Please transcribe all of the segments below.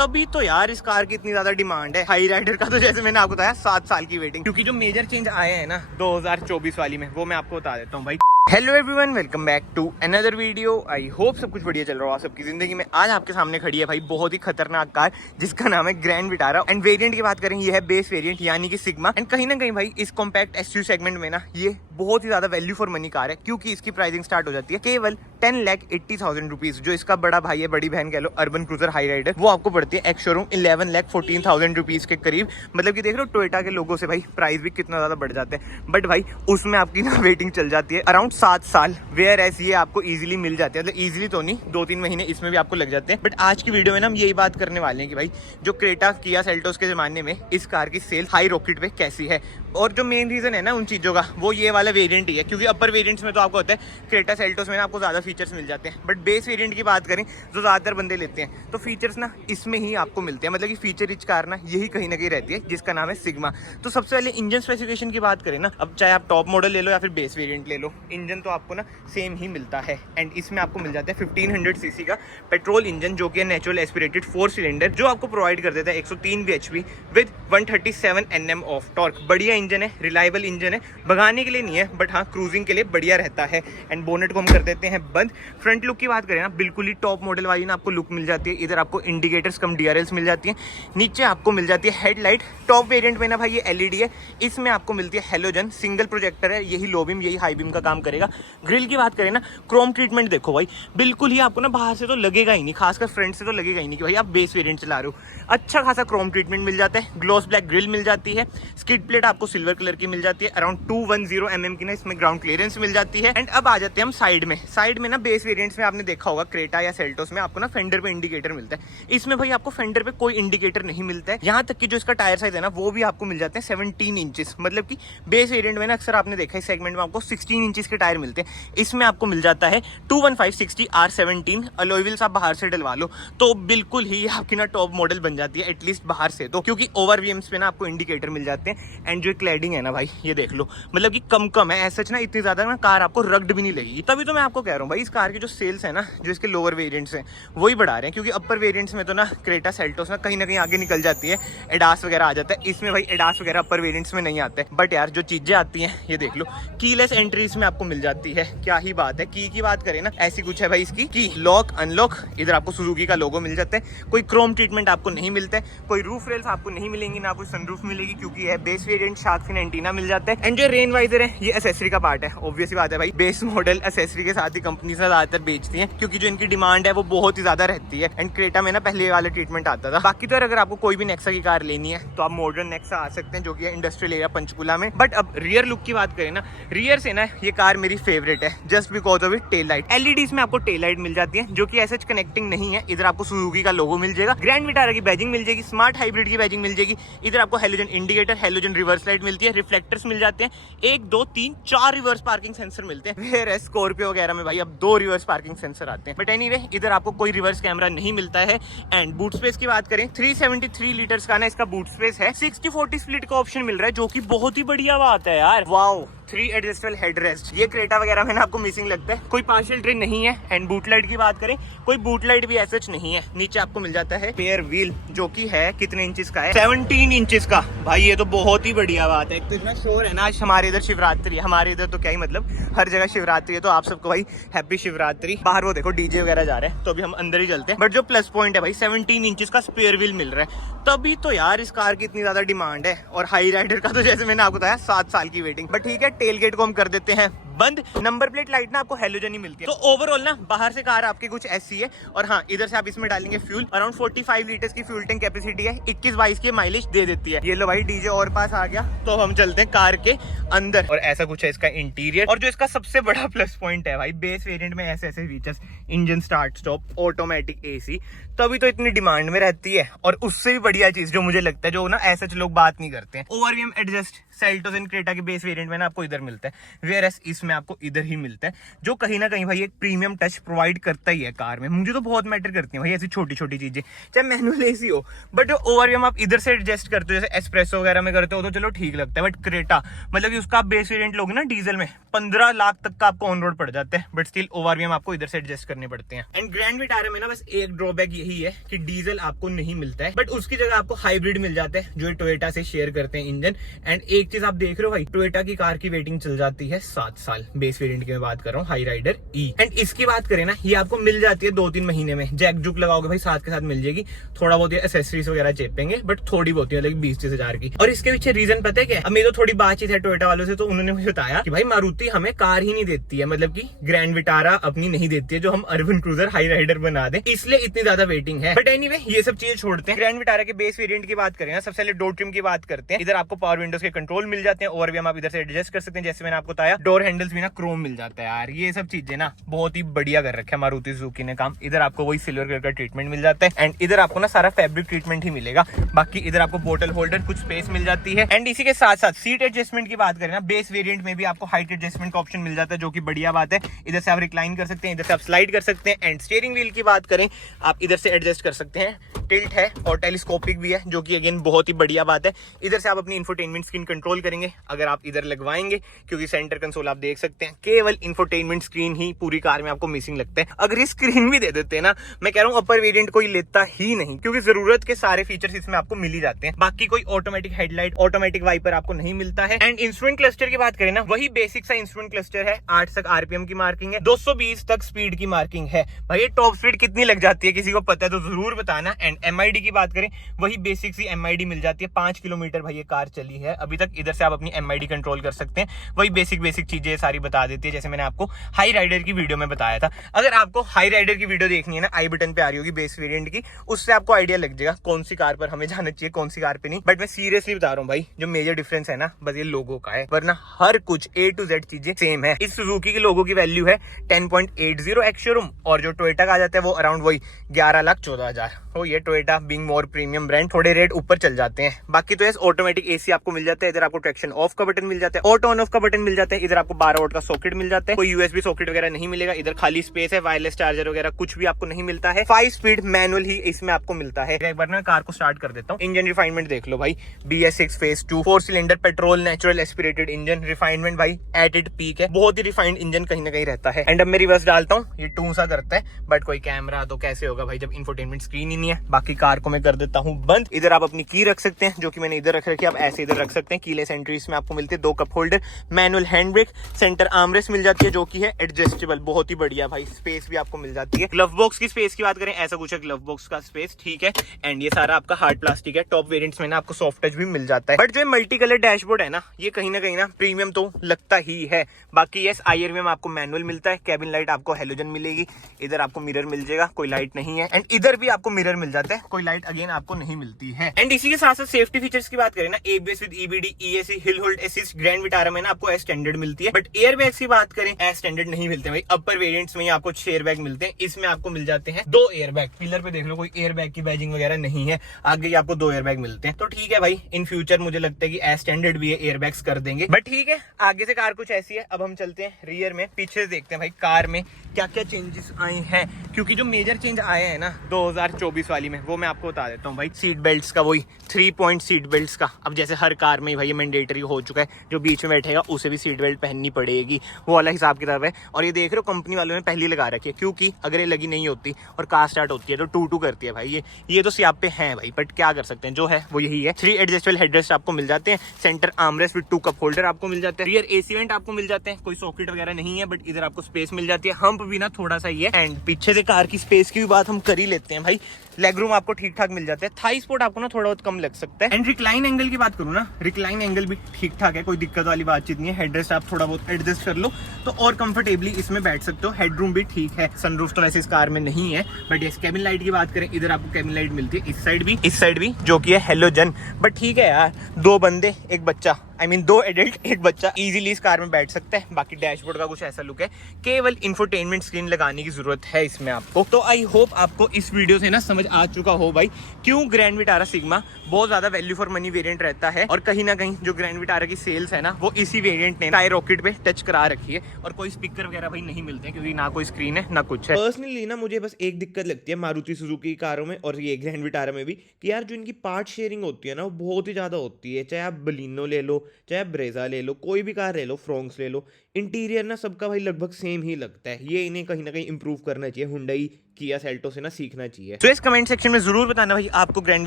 तभी तो यार इस कार की इतनी ज्यादा डिमांड है। हाई राइडर का तो जैसे मैंने आपको बताया 7 साल की वेटिंग, क्योंकि जो मेजर चेंज आए हैं ना 2024 वाली में, वो मैं आपको बता देता हूँ भाई। Hello everyone, welcome back to another video. I hope सब कुछ बढ़िया चल रहा हो सबकी जिंदगी में। आज आपके सामने खड़ी है भाई बहुत ही खतरनाक कार, जिसका नाम है ग्रैंड विटारा। एंड वेरिएंट की बात करें, ये है बेस वेरिएंट यानी कि सिग्मा। एंड कहीं ना कहीं भाई इस कॉम्पैक्ट एसयूवी सेगमेंट में ना ये बहुत ही ज्यादा वैल्यू फॉर मनी कार है, क्योंकि इसकी प्राइसिंग स्टार्ट हो जाती है केवल 10,80,000 रुपीज। जो इसका बड़ा भाई है, बड़ी बहन कह लो, अर्बन क्रूजर हाई राइडर, वो आपको पड़ती है एक्स शोरूम 11,14,000 रुपीज के करीब। मतलब कि देख रहे हो टोयोटा के लोगों से भाई प्राइस भी कितना ज्यादा बढ़ जाते हैं। बट भाई उसमें आपकी ना वेटिंग चल जाती है अराउंड 7 साल, वेयर ऐसी ये आपको इजीली मिल जाती है। मतलब इजीली तो नहीं, 2-3 महीने इसमें भी आपको लग जाते हैं। बट आज की वीडियो में ना हम यही बात करने वाले हैं कि भाई जो क्रेटा किया सेल्टोस के जमाने में इस कार की सेल हाई रॉकेट पे कैसी है। और जो मेन रीजन है ना उन चीजों का, वो ये वाला वेरिएंट ही है। क्योंकि अपर वेरिएंट्स में तो आपको होता है क्रेटा सेल्टोस में ना आपको ज्यादा फीचर्स मिल जाते हैं, बट बेस वेरिएंट की बात करें जो ज्यादातर बंदे लेते हैं तो फीचर्स ना इसमें ही आपको मिलते हैं। मतलब कि फीचर रिच कार ना यही कहीं ना कहीं रहती है, जिसका नाम है सिग्मा। तो सबसे पहले इंजन स्पेसिफिकेशन की बात करें ना, अब चाहे आप टॉप मॉडल ले लो या फिर बेस वेरिएंट ले लो, इंजन तो आपको ना सेम ही मिलता है। एंड इसमें आपको मिल जाता है 1500 सीसी का पेट्रोल इंजन, जो कि नेचुरल एस्पिरेटेड 4 सिलेंडर, जो आपको प्रोवाइड कर देता है 103 bhp with 137 Nm of torque. बढ़िया इंजन है, रिलायबल इंजन है, भगाने के लिए नहीं है बट हाँ क्रूजिंग के लिए बढ़िया रहता है। एंड बोनेट को हम कर देते हैं बंद। फ्रंट लुक की बात करें ना, बिल्कुल ही टॉप मॉडल वाली ना आपको लुक मिल जाती है। इधर आपको इंडिकेटर्स कम DRLs मिल जाती है, नीचे आपको मिल जाती है हेडलाइट। टॉप वेरिएंट में ना भाई ये LED है, इसमें आपको मिलती है हेलोजन सिंगल प्रोजेक्टर है, यही लो बीम यही हाई बीम का काम करेगा। ग्रिल की बात करें ना, क्रोम ट्रीटमेंट देखो भाई, बिल्कुल ही आपको ना बाहर से तो लगेगा ही नहीं, खासकर फ्रंट से तो लगेगा ही नहीं कि भाई आप बेस वेरिएंट चला रहे हो। अच्छा खासा क्रोम ट्रीटमेंट मिल जाता है, ग्लॉस ब्लैक ग्रिल मिल जाती है, स्किड प्लेट आपको सिल्वर कलर की मिल जाती है, अराउंड 210 mm की ना इसमें ग्राउंड क्लियरेंस मिल जाती है। एंड अब आ जाते हैं हम साइड में ना बेस वेरिएंट्स में आपने देखा होगा क्रेटा या सेल्टोस में आपको ना फेंडर पे इंडिकेटर मिलता है। इसमें भाई आपको फेंडर पे कोई इंडिकेटर नहीं मिलता है। यहाँ तक कि जो इसका टायर साइज है ना वो भी आपको मिल जाते हैं 17 इंचेस। मतलब कि बेस वेरिएंट में ना अक्सर आपने देखा है सेगमेंट में आपको 16 इंचेस के टायर मिलते हैं, इसमें आपको मिल जाता है 215/60 R17। अलॉय व्हील्स आप बाहर से डलवा लो तो बिल्कुल ही आपकी ना टॉप मॉडल बन जाती है, एटलीस्ट बाहर से तो, क्योंकि ओवर वीएम्स पे ना आपको इंडिकेटर मिल जाते हैं। एंड जो क्लैडिंग है ना भाई ये देख लो, मतलब कि कम है ऐसा ना, इतनी ज्यादा ना कार आपको रग्ड भी नहीं लगेगी। तभी तो मैं आपको कह रहा हूँ भाई इस कार की जो सेल्स है ना, जो इसके लोअर वेरिएंट्स हैं वही बढ़ा रहे हैं। क्योंकि अपर वेरिएंट्स में तो ना क्रेटा सेल्टोस ना कहीं ना कहीं आगे निकल जाती है, एडास वगैरह आ जाता है। इसमें भाई एडास वगैरह अपर वेरिएंट्स में नहीं आते, बट यार जो चीजें आती हैं ये देख लो, कीलेस एंट्री इसमें आपको मिल जाती है। क्या ही बात है। की बात करें ना, ऐसी कुछ है भाई इसकी की लॉक अनलॉक, इधर आपको सुजुकी का लोगो मिल जाता है। कोई क्रोम ट्रीटमेंट आपको नहीं मिलता है, कोई रूफ रेल्स आपको नहीं मिलेंगी, ना कोई सनरूफ मिलेगी, क्योंकि यह base variant shark fin antenna मिल जाता है। एंड जो रेन वाइजर है ये एसेसरी का पार्ट है, ऑब्वियस बात है भाई, बेस मॉडल एसेसरी के साथ ही कंपनी से ज्यादातर बेचती है, क्योंकि जो इनकी डिमांड है वो बहुत ही ज्यादा रहती है। एंड क्रेटा में ना पहले वाला ट्रीटमेंट आता था। बाकी तो अगर आपको कोई भी नेक्सा की कार लेनी है तो आप मॉडर्न नेक्सा आ सकते हैं, जो कि है इंडस्ट्रियल एरिया पंचकुला में। बट अब रियर लुक की बात करें ना, रियर से ना ये कार मेरी फेवरेट है, just because of it tail light. LEDs में आपको टेल लाइट मिल जाती है, जो कि ऐसे कनेक्टिंग नहीं है। इधर आपको सुजुकी का लोगो मिल जाएगा, ग्रैंड विटारा की बैजिंग मिल जाएगी, स्मार्ट हाइब्रिड की बैजिंग मिल जाएगी। इधर आपको halogen indicator, halogen reverse light मिलती है, रिफ्लेक्टर्स मिल जाते हैं, 1 2 3 4 रिवर्स पार्किंग सेंसर मिलते हैं। फिर स्कॉर्पियो वगैरह में भाई अब 2 रिवर्स पार्किंग सेंसर आते हैं। बट एनीवे इधर आपको कोई रिवर्स कैमरा नहीं मिलता है। एंड बूट स्पेस की बात करें, 373 लीटर्स का ना इसका बूट स्पेस है। 60/40 स्प्लिट का ऑप्शन मिल रहा है, जो कि बहुत ही बढ़िया बात है यार। वाओ, 3 एडजस्टेबल हेडरेस्ट, ये क्रेटा वगैरह में ना आपको मिसिंग लगता है। कोई पार्शियल ट्रिम नहीं है। एंड बूट लाइट की बात करें, कोई बूट लाइट भी ऐसा नहीं है। नीचे आपको मिल जाता है पेयर व्हील, जो कि है कितने इंचेस का है, 17 इंचेस का। भाई ये तो बहुत ही बढ़िया बात है। एक तो इतना शोर है ना, आज हमारे इधर शिवरात्रि है, हमारे इधर तो क्या ही मतलब हर जगह शिवरात्रि है, तो आप सबको भाई हैप्पी शिवरात्रि। बाहर वो देखो डीजे वगैरह जा रहे हैं, तो अभी हम अंदर ही चलते हैं। बट जो प्लस पॉइंट है भाई 17 इंचेस का स्पेयर व्हील मिल रहा है, तभी तो यार इस कार की इतनी ज्यादा डिमांड है। और हाई राइडर का तो जैसे मैंने आपको बताया 7 साल की वेटिंग। बट ठीक है, टेल गेट को हम कर देते हैं बंद। नंबर प्लेट लाइट ना आपको हेलोजन ही मिलती है। तो ओवरऑल ना बाहर से कार आपकी कुछ ऐसी है। और हाँ, इधर से आप इसमें डालेंगे फ्यूल, अराउंड 45 लीटर्स की फ्यूल टैंक कैपेसिटी है, 21-22 की माइलेज दे देती है। ये लो भाई डीजे और पास आ गया, तो हम चलते हैं कार के अंदर। और ऐसा कुछ है इसका इंटीरियर। और जो इसका सबसे बड़ा प्लस पॉइंट है भाई, बेस वेरिएंट में ऐसे features, engine start stop, automatic AC, तभी तो इतनी डिमांड में रहती है। और उससे भी बढ़िया चीज जो मुझे लगता है, जो ना ऐसे लोग बात नहीं करते हैं, ओवरव्हीएम एडजस्ट सेल्टोस एंड क्रेटा के बेस वेरिएंट में ना आपको इधर मिलता है, वेयरएस इसमें आपको इधर ही मिलता है, जो कहीं ना कहीं भाई एक प्रीमियम टच प्रोवाइड करता ही है कार में। मुझे तो बहुत मैटर करती है भाई ऐसी छोटी छोटी चीजें, चाहे मैनुअल एसी हो, बट ओवरव्यू आप इधर से एडजस्ट करते हो, जैसे एस्प्रेसो वगैरह में करते हो तो चलो ठीक लगता है, बट क्रेटा मतलब कि उसका बेस वेरिएंट लोगे ना डीजल में 15 लाख तक का आपको ऑन रोड पड़ जाता है, बट स्टिल ओवरव्यू आपको इधर से एडजस्ट करने पड़ते हैं। एंड ग्रैंड विटारा में ना बस एक ड्रॉबैक यही है कि डीजल आपको नहीं मिलता है, बट उसकी जगह आपको हाइब्रिड मिल जाता है जो टोयोटा से शेयर करते हैं इंजन। एंड एक चीज आप देख रहे हो भाई, टोयोटा की कार की वेटिंग चल जाती है 7 साल, बेस वेरिएंट की मैं बात कर रहा हूँ, हाई राइडर ई। एंड इसकी बात करें ना, ये आपको मिल जाती है 2-3 महीने में, जैक जुक लगाओगे भाई साथ के साथ मिल जाएगी, थोड़ा बहुत एसेसरीज वगैरह चेपेंगे, बट थोड़ी बहुत मतलब 20-30 हजार की। और इसके पीछे रीजन पता है क्या? अब मेरी तो थोड़ी बातचीत है टोयोटा वालों से, तो उन्होंने मुझे बताया कि भाई मारुति हमें कार ही नहीं देती है, मतलब कि ग्रैंड विटारा अपनी नहीं देती है जो हम अर्बन क्रूजर हाई राइडर बना दें, इसलिए इतनी ज्यादा वेटिंग है। बट एनीवे ये सब चीजें छोड़ते हैं, ग्रैंड विटारा के बेस वेरिएंट की बात करें ना, सबसे पहले डोर ट्रिम की बात करते हैं। इधर आपको पावर विंडोज के कंट्रोल मिल जाते हैं, और भी हम आप इधर से एडजस्ट कर सकते हैं, जैसे मैंने आपको बताया। डोर हैंडल्स भी ना क्रोम मिल जाता है यार, ये सब चीजें ना बहुत ही बढ़िया कर रखा है मारुति सुजुकी ने काम। इधर आपको वही सिल्वर कलर का ट्रीटमेंट मिल जाता है, एंड इधर आपको ना सारा फैब्रिक ट्रीटमेंट ही मिलेगा। बाकी इधर आपको बोतल होल्डर कुछ स्पेस मिल जाती है। एंड इसी के साथ साथ सीट एडजस्टमेंट की बात करें ना, बेस वेरिएंट में भी आपको हाइट एडजस्टमेंट का ऑप्शन मिल जाता है, जो कि बढ़िया बात है। इधर से आप रिक्लाइन कर सकते हैं, इधर से आप स्लाइड कर सकते हैं। एंड स्टीयरिंग व्हील की बात करें, आप इधर से एडजस्ट कर सकते हैं, टिल्ट है और टेलीस्कोपिक भी है, जो कि अगेन बहुत ही बढ़िया बात है। इधर से आप अपनी इंफोटेनमेंट स्क्रीन कंट्रोल करेंगे अगर आप इधर लगवाएंगे, क्योंकि सेंटर कंसोल आप देख सकते हैं केवल इंफोटेनमेंट स्क्रीन ही पूरी कार में आपको मिसिंग लगता है। अगर ये स्क्रीन भी दे देते हैं ना, मैं कह रहा हूँ अपर वेरिएंट कोई लेता ही नहीं, क्योंकि जरूरत के सारे फीचर्स इसमें आपको मिल ही जाते हैं। बाकी कोई ऑटोमेटिक हेडलाइट, ऑटोमेटिक वाइपर आपको नहीं मिलता है। एंड इंस्ट्रूमेंट क्लस्टर की बात करें ना, वही बेसिक सा इंस्ट्रूमेंट क्लस्टर है, 8 तक आरपीएम की मार्किंग है, 220 तक स्पीड की मार्किंग है। भाई टॉप स्पीड कितनी लग जाती है किसी को पता है तो जरूर बताना। एंड एमआईडी की बात करें, वही बेसिक सी एमआईडी मिल जाती है, 5 किलोमीटर भाई ये कार चली है अभी तक। इधर से आप अपनी एमआईडी कंट्रोल कर सकते हैं, वही बेसिक चीजें सारी बता देती है, जैसे मैंने आपको हाई राइडर की वीडियो में बताया था। अगर आपको हाई राइडर की वीडियो देखनी है ना, आई बटन पे आ रही होगी बेस वेरिएंट की, उससे आपको आइडिया लग जाएगा कौन सी कार पर हमें जाना चाहिए, कौन सी कार पे नहीं। बट मैं सीरियसली बता रहा हूँ भाई, जो मेजर डिफरेंस है ना बस ये लोगो का है, वरना हर कुछ A to Z चीजें सेम है। इस सुजुकी के लोगो की वैल्यू है 10.80 एक्स शोरूम, और जो टोयोटा का आ जाता है वो अराउंड वही 11,14,000। हो ये Toyota being more premium brand थोड़े रेट ऊपर चल जाते हैं। बाकी तो ऑटोमेटिक एसी आपको मिल जाता है, इधर आपको ट्रैक्शन ऑफ का बटन मिल जाता है, ऑटो ऑन ऑफ का बटन मिल जाता है, इधर आपको 12 वोल्ट का सॉकेट मिल जाता है, कोई यूएसबी सॉकेट वगैरह नहीं मिलेगा, इधर खाली स्पेस है, वायरलेस चार्जर वगैरह कुछ भी आपको नहीं मिलता है। 5 स्पीड मैनुअल ही इसमें आपको मिलता है। एक बार मैं कार को स्टार्ट कर देता हूँ। इंजन रिफाइनमेंट देख लो भाई, BS6 phase 2 4 cylinder petrol natural aspirated engine. Refinement भाई एट इट पीक है, बहुत ही रिफाइंड इंजन कहीं ना कहीं रहता है। एंड अब मैं रिवर्स डालता हूँ, ये टू सा करता है, बट कोई कैमरा तो कैसे होगा भाई जब इंफोटेनमेंट स्क्रीन ही नहीं है। बाकी कार को मैं कर देता हूँ बंद। इधर आप अपनी की रख सकते हैं, जो कि मैंने इधर रख रखी है, आप ऐसे इधर रख सकते हैं। कीलेस एंट्री इसमें आपको मिलती है, 2 cup holder, manual hand brake, centre armrest मिल जाती है जो कि है एडजस्टेबल, बहुत ही बढ़िया भाई। स्पेस भी आपको मिल जाती है। ग्लव बॉक्स की स्पेस की बात करें, ऐसा कुछ है ग्लव बॉक्स का स्पेस, ठीक है। एंड ये सारा आपका हार्ड प्लास्टिक है। टॉप वेरिएंट्स में ना आपको सॉफ्ट टच भी मिल जाता है, बट जो मल्टी कलर डैशबोर्ड है ना, ये कहीं ना प्रीमियम तो लगता ही है। बाकी यस IR में आपको मैनुअल मिलता है, कैबिन लाइट आपको हेलोजन मिलेगी, इधर आपको मिरर मिल जाएगा, कोई लाइट नहीं है। एंड इधर भी आपको मिरर मिल जाता है, कोई लाइट अगेन आपको नहीं मिलती है। एंड इसी के साथ साथ सेफ्टी फीचर्स की बात करें ना, ABS with EBD, ESC, hill hold assist grand Vitara में ना आपको एज स्टैंडर्ड मिलती है, बट एयर बैग्स की बात करें एज स्टैंडर्ड नहीं मिलते भाई। अपर वेरिएंट्स में आपको एयर बैग मिलते हैं, इसमें आपको मिल जाते हैं 2 एयर बैग। पिलर पे देख लो कोई एयर बैग की बैजिंग वगैरह नहीं है, आगे ही आपको 2 एयर बैग मिलते हैं। तो ठीक है भाई, इन फ्यूचर मुझे लगता है कि एज स्टैंडर्ड भी एयर बैग्स कर देंगे, बट ठीक है। आगे से कार कुछ ऐसी है। अब हम चलते हैं रियर में, पीछे से देखते हैं भाई कार में क्या क्या चेंजेस आए हैं, क्योंकि जो मेजर चेंज आए हैं ना 2024 वाली में, वो मैं आपको बता देता हूँ भाई। सीट बेल्ट्स का वही 3 पॉइंट सीट बेल्ट्स का, अब जैसे हर कार में भाई ये मैंडेटरी हो चुका है, जो बीच में बैठेगा उसे भी सीट बेल्ट पहननी पड़ेगी, वो वाला हिसाब किताब है। और ये देख रहे हो कंपनी वालों ने पहले लगा रखी है, क्योंकि अगर ये लगी नहीं होती और कार स्टार्ट होती है तो टू करती है भाई। ये तो सियाप पे है भाई, बट क्या कर सकते हैं, जो है वो यही है। 3 एडजस्टेबल हेडरेस्ट आपको मिल जाते हैं, centre armrest with 2 cup holder आपको मिल जाते हैं, रियर AC वेंट आपको मिल जाते हैं, कोई सॉकेट वगैरह नहीं है, बट इधर आपको स्पेस मिल जाती है। हम्प भी ना थोड़ा सा ही है। एंड पीछे से कार की स्पेस की भी बात हम कर ही लेते हैं भाई, लेग रूम आपको ठीक ठाक मिल जाता है, थाई स्पोर्ट आपको ना थोड़ा बहुत कम लग सकता है। एंड रिक्लाइन एंगल की बात करूँ ना, रिक्लाइन एंगल भी ठीक ठाक है, कोई दिक्कत वाली बातचीत नहीं है। हेडरेस्ट आप थोड़ा बहुत एडजस्ट कर लो तो और कंफर्टेबली इसमें बैठ सकते हो। हेडरूम भी ठीक है, सनरूफ तो वैसे इस कार में नहीं है, बट इस कैबिन लाइट की बात करें, इधर आपको कैबिन लाइट मिलती है, इस साइड भी जो कि है हेलोजन। बट ठीक है यार, 2 बंदे 1 बच्चा आई मीन 2 एडल्ट 1 बच्चा इजीली इस कार में बैठ सकता है। बाकी डैशबोर्ड का कुछ ऐसा लुक है, केवल इंफोटेनमेंट स्क्रीन लगाने की जरूरत है इसमें आपको। तो आई होप आपको इस वीडियो से ना समझ आ चुका हो भाई क्यों ग्रैंड विटारा सिग्मा बहुत ज्यादा वैल्यू फॉर मनी वेरिएंट रहता है, और कहीं ना कहीं जो ग्रैंड विटारा की सेल्स है ना वो इसी वेरिएंट ने स्काई रॉकेट पे टच करा रखी है। और कोई स्पीकर वगैरह भाई नहीं मिलते हैं क्योंकि ना कोई स्क्रीन है ना कुछ है। पर्सनली ना मुझे बस एक दिक्कत लगती है मारुति सुजुकी कारों में और ये ग्रैंड विटारा में भी, कि यार जो इनकी पार्ट शेयरिंग होती है ना वो बहुत ही ज्यादा होती है। चाहे आप बलिनो ले लो, चाहे आप ब्रेजा ले लो, कोई भी कार ले लो, फ्रोंक्स ले लो, इंटीरियर ना सबका भाई लगभग सेम ही लगता है। ये इन्हें कहीं ना कहीं इंप्रूव करना चाहिए, हुंडई किया सेल्टो से ना सीखना चाहिए। तो इस कमेंट सेक्शन में जरूर बताना भाई आपको ग्रैंड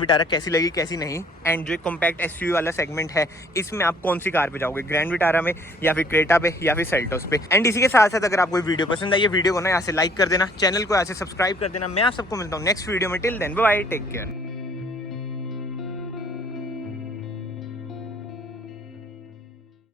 विटारा कैसी लगी कैसी नहीं। एंड जो कॉम्पैक्ट एसयूवी वाला सेगमेंट है इसमें आप कौन सी कार पे जाओगे, ग्रैंड विटारा में या फिर क्रेटा पे या फिर सेल्टोस पे। एंड इसी के साथ साथ अगर आपको वीडियो पसंद आई है वीडियो को ना यहाँ से लाइक कर देना, चैनल को यहाँ से सब्सक्राइब कर देना। मैं आप सबको मिलता हूँ नेक्स्ट वीडियो में। Till then bye, take care.